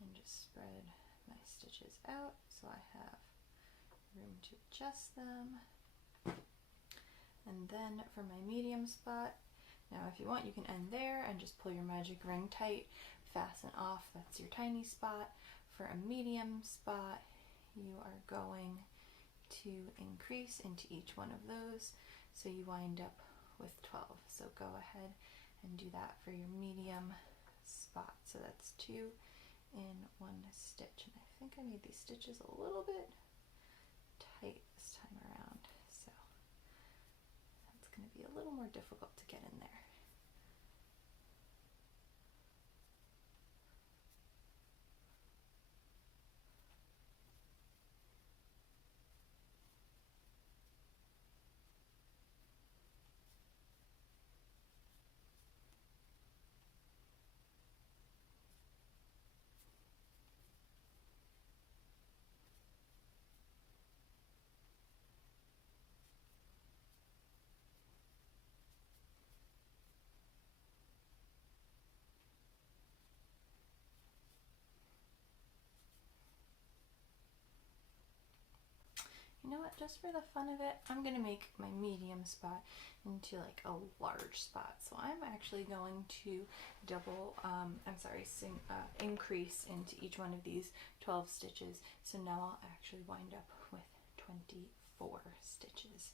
and just spread my stitches out so I have room to adjust them. And then for my medium spot, now if you want, you can end there and just pull your magic ring tight, fasten off, that's your tiny spot. For a medium spot, you are going to increase into each one of those, so you wind up with 12. So go ahead and do that for your medium spot. So that's 2 in 1 stitch. And I think I made these stitches a little bit tight this time around, so that's going to be a little more difficult to get in there. you know what, just for the fun of it, I'm going to make my medium spot into like a large spot. So I'm actually going to increase into each one of these 12 stitches. So now I'll actually wind up with 24 stitches.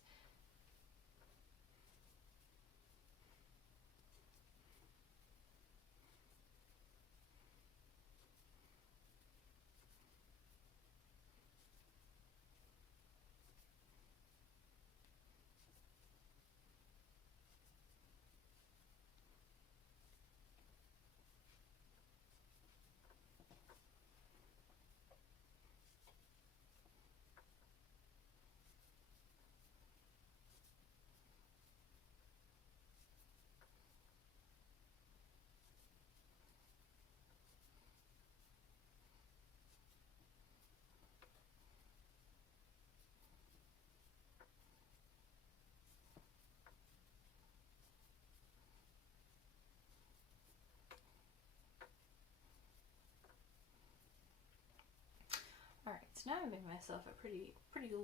Alright, so now I made myself a pretty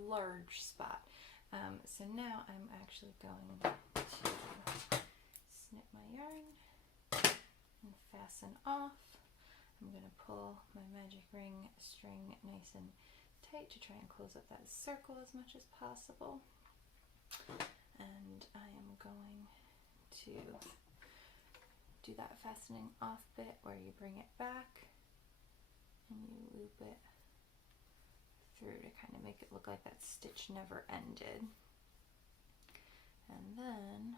large spot. So now I'm actually going to snip my yarn and fasten off. I'm going to pull my magic ring string nice and tight to try and close up that circle as much as possible. And I am going to do that fastening off bit where you bring it back and you loop it through to kind of make it look like that stitch never ended. And then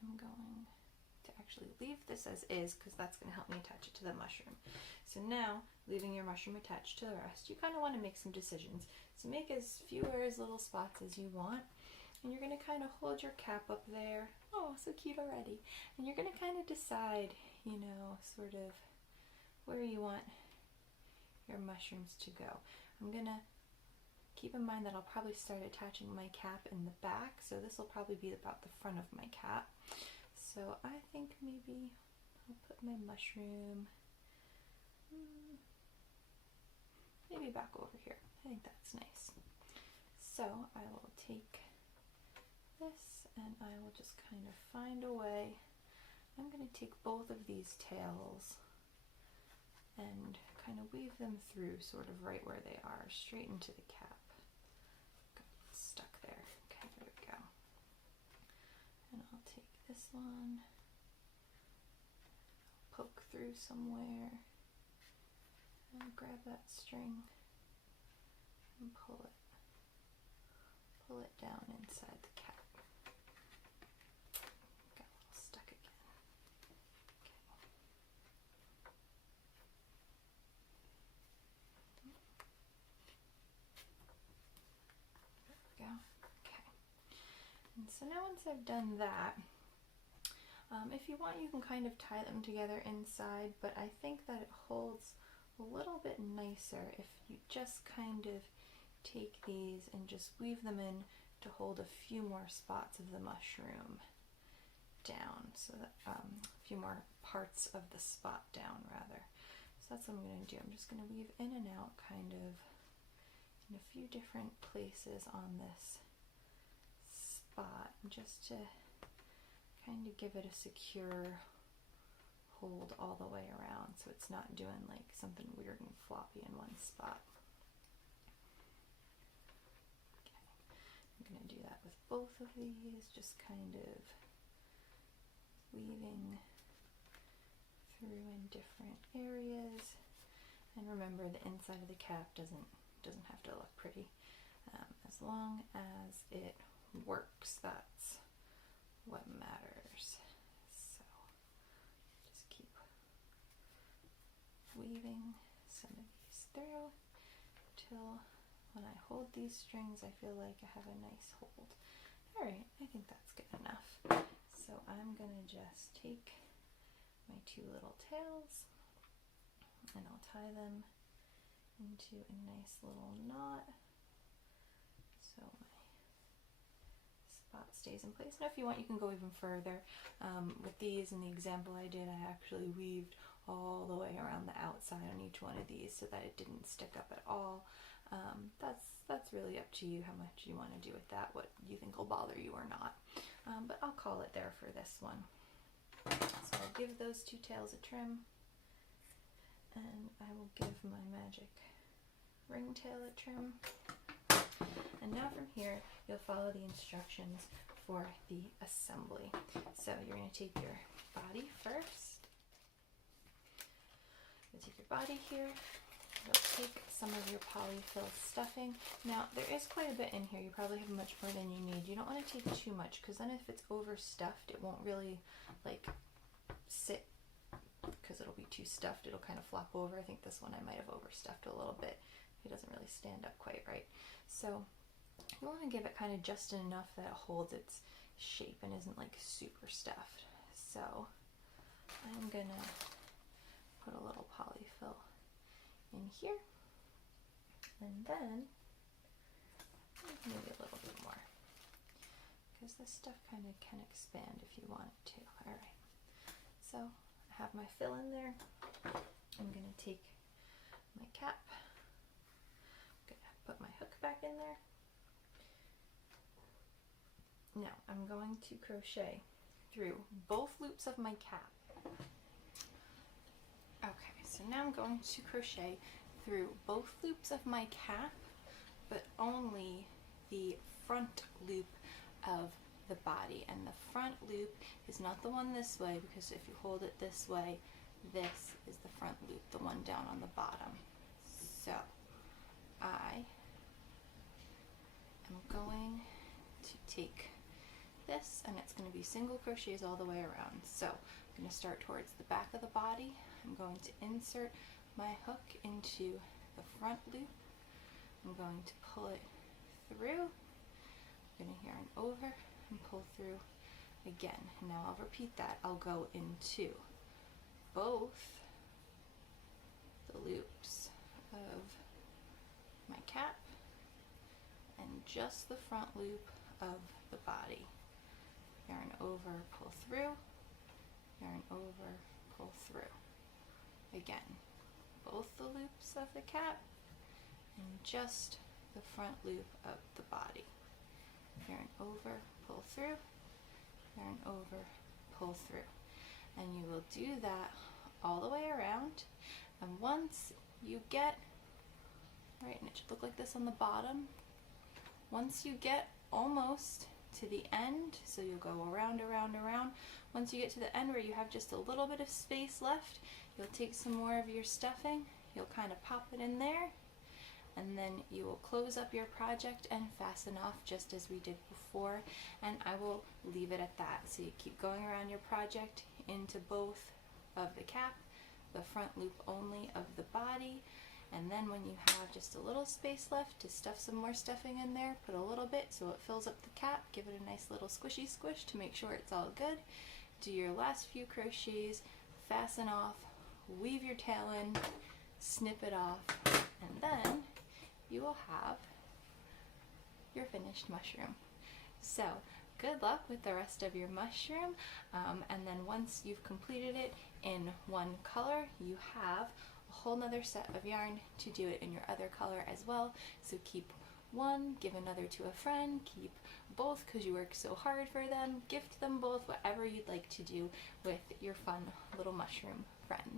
I'm going to actually leave this as is because that's going to help me attach it to the mushroom. So now, leaving your mushroom attached to the rest, you kind of want to make some decisions. So make as few or as little spots as you want. And you're going to kind of hold your cap up there. Oh, so cute already. And you're going to kind of decide, you know, sort of where you want your mushrooms to go. I'm going to keep in mind that I'll probably start attaching my cap in the back. So this will probably be about the front of my cap. So I think maybe I'll put my mushroom maybe back over here. I think that's nice. So I will take this and I will just kind of find a way. I'm going to take both of these tails and kind of weave them through sort of right where they are, straight into the cap. Got stuck there. Okay, there we go. And I'll take this one, poke through somewhere, and grab that string and pull it down inside the cap. Got a little stuck again. Okay. There we go. Okay. And so now once I've done that, if you want, you can kind of tie them together inside, but I think that it holds a little bit nicer if you just kind of take these and just weave them in to hold a few more spots of the mushroom down, so that a few more parts of the spot down rather. So that's what I'm going to do. I'm just going to weave in and out kind of in a few different places on this spot just to kind of give it a secure hold all the way around so it's not doing like something weird and floppy in one spot. Okay. I'm going to do that with both of these, just kind of weaving through in different areas. And remember, the inside of the cap doesn't have to look pretty. As long as it works, that's what matters. So just keep weaving some of these through till when I hold these strings I feel like I have a nice hold. Alright, I think that's good enough. So I'm going to just take my two little tails and I'll tie them into a nice little knot so my spot stays in place. Now if you want, you can go even further. With these, in the example I did, I actually weaved all the way around the outside on each one of these so that it didn't stick up at all. That's really up to you how much you want to do with that, what you think will bother you or not. But I'll call it there for this one. So I'll give those two tails a trim, and I will give my magic ringtail a trim. And now from here, you'll follow the instructions for the assembly. So you're going to take your body first. You'll take your body here. You'll take some of your polyfill stuffing. Now, there is quite a bit in here. You probably have much more than you need. You don't want to take too much, because then if it's overstuffed, it won't really like sit, because it'll be too stuffed. It'll kind of flop over. I think this one I might have overstuffed a little bit. It doesn't really stand up quite right. So you want to give it kind of just enough that it holds its shape and isn't like super stuffed. So I'm gonna put a little polyfill in here, and then maybe a little bit more, because this stuff kind of can expand if you want it to. All right, so I have my fill in there. I'm going to take my cap, I'm going to put my hook back in there. Now I'm going to crochet through both loops of my cap. Okay, so now I'm going to crochet through both loops of my cap, but only the front loop of the body. And the front loop is not the one this way, because if you hold it this way, this is the front loop, the one down on the bottom. So I am going to take this, and it's going to be single crochets all the way around. So I'm going to start towards the back of the body. I'm going to insert my hook into the front loop. I'm going to pull it through. I'm going to yarn over and pull through again. And now I'll repeat that. I'll go into both the loops of my cap and just the front loop of the body. Yarn over, pull through, yarn over, pull through. Again, both the loops of the cap and just the front loop of the body. Yarn over, pull through, yarn over, pull through. And you will do that all the way around. And once you get, right, and it should look like this on the bottom, once you get almost to the end, so you'll go around, around, around. Once you get to the end where you have just a little bit of space left, you'll take some more of your stuffing, you'll kind of pop it in there, and then you will close up your project and fasten off just as we did before, and I will leave it at that. So you keep going around your project into both of the cap, the front loop only of the body, and then when you have just a little space left to stuff some more stuffing in there, put a little bit so it fills up the cap, give it a nice little squishy squish to make sure it's all good. Do your last few crochets, fasten off, weave your tail in, snip it off, and then you will have your finished mushroom. So good luck with the rest of your mushroom, and then once you've completed it in one color, you have a whole nother set of yarn to do it in your other color as well. So keep one, give another to a friend, keep both because you work so hard for them, gift them both, whatever you'd like to do with your fun little mushroom friend.